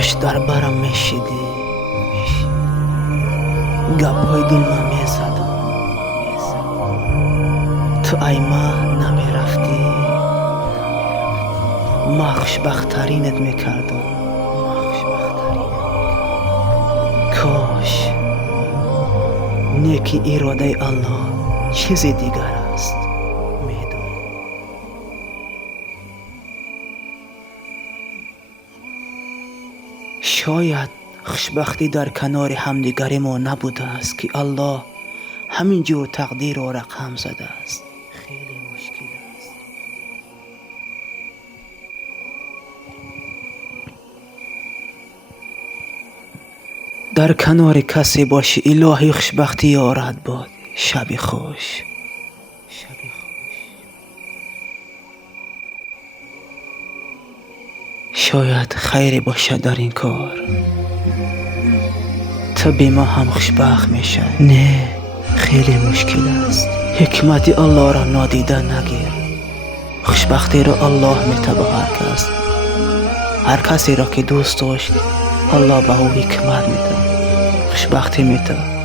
کاش در برم میشیدی، گپهای دل من میزدم، تو ای ماه نمیرفتی، ما خوشبخترینت میکردم. کاش نیکی اراده الله چیزی دیگر است. میدونم شاید خوشبختی در کنار همدیگر ما نبوده است که الله همین جور تقدیر را رقم زده است. خیلی مشکل است. در کنار کسی باشی الهی خوشبختی یارت باد. شب خوش. شاید خیری باشد در این کار، تا به ما هم خوشبخت میشه. نه، خیلی مشکل است. حکمت الله را نادیده نگیر. خوشبختی را الله میته به هر کس. هر کسی را که دوست داشت الله به او حکمت میده، خوشبختی میده.